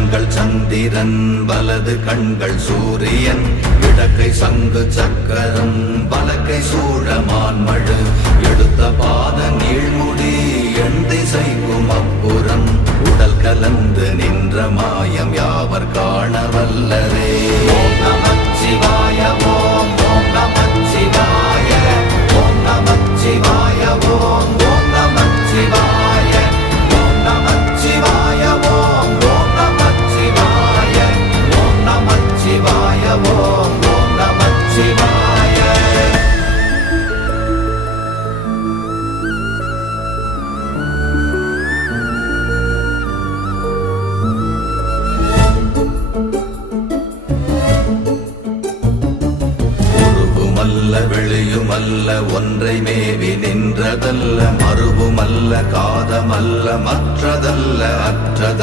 கண்கள் சந்திரன் வலது கண்கள் சூரியன் இடக்கை சங்கு சக்கரம் வலக்கை சூழமான்மழு எடுத்த பாத நீழ்முடி எண் திசைக்கும் அப்புறம் உடல் கலந்து நின்ற மாயம் யாவர் காண வல்லரே. ஓம் நமச்சிவாய ஓம் ஓம் நமச்சிவாய ஓம் நமச்சிவாய ஓம் ஓம் நமச்சிவாய ஓம் நமச்சிவாய ஓம் ஓம் நமச்சிவாய ஓம் நமச்சிவாய ஓம் ஓம் நமச்சிவாய. வெளியுமல்ல ஒன்றை மேவி நின்றதல்ல மறுவுமல்ல காதமல்ல மற்றதல்ல அற்றதல்ல